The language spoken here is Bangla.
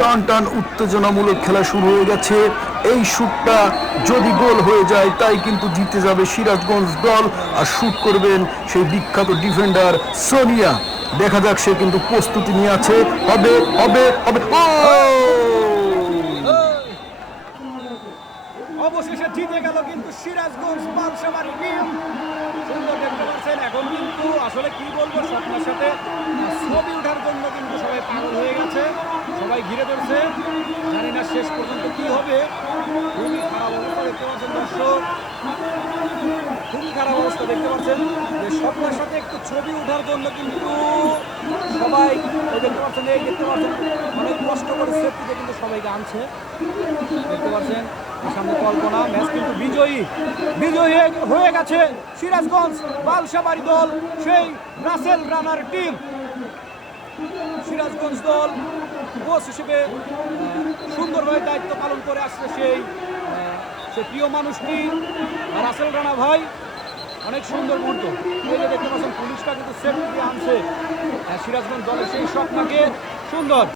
টান টান উত্তেজনামূলক খেলা শুরু হয়ে গেছে। এই শুটটা যদি গোল হয়ে যায় তাই কিন্তু জিতে যাবে সিরাজগঞ্জ দল। আর শুট করবেন সেই বিখ্যাত ডিফেন্ডার সোনিয়া। দেখা যাক, সে কিন্তু প্রস্তুতি নিয়ে আছে। হবে হবে হবে। অবশেষে জিতে গেল কিন্তু সিরাজগঞ্জ বালসাবাড়ি টিম। সুন্দর দেখতে পাচ্ছেন। এখন কিন্তু আসলে কি বলবো, স্বপ্নের সাথে ছবি ওঠার জন্য কিন্তু সবাই পাগল হয়ে গেছে, সবাই ঘিরে ধরছে। জানি না শেষ পর্যন্ত কি হবে। খুবই খারাপ অবস্থা দেখতে পাচ্ছেন দর্শক, খুবই খারাপ অবস্থা দেখতে পাচ্ছেন যে স্বপ্নের সাথে একটু ছবি ওঠার জন্য কিন্তু সবাই দেখতে পাচ্ছেন, এই দেখতে পাচ্ছেন অনেক কষ্ট করে সেফটিতে কিন্তু সবাইকে আনছে দেখতে পাচ্ছেন। সামনে কল্পনা, ম্যাচ কিন্তু বিজয়ী হয়ে গেছে সিরাজগঞ্জ বালসাবাড়ি দল, সেই রাসেল রানার টিম। সিরাজগঞ্জ দল কোচ হিসেবে সুন্দরভাবে দায়িত্ব পালন করে আসছে সেই প্রিয় মানুষটি রাসেল রানা ভাই। অনেক সুন্দর মুহূর্ত। এই যে দেখতে পাচ্ছেন পুলিশটা কিন্তু সেফটি দিয়ে আনছে সিরাজগঞ্জ দলের সেই স্বপ্নকে। সুন্দর।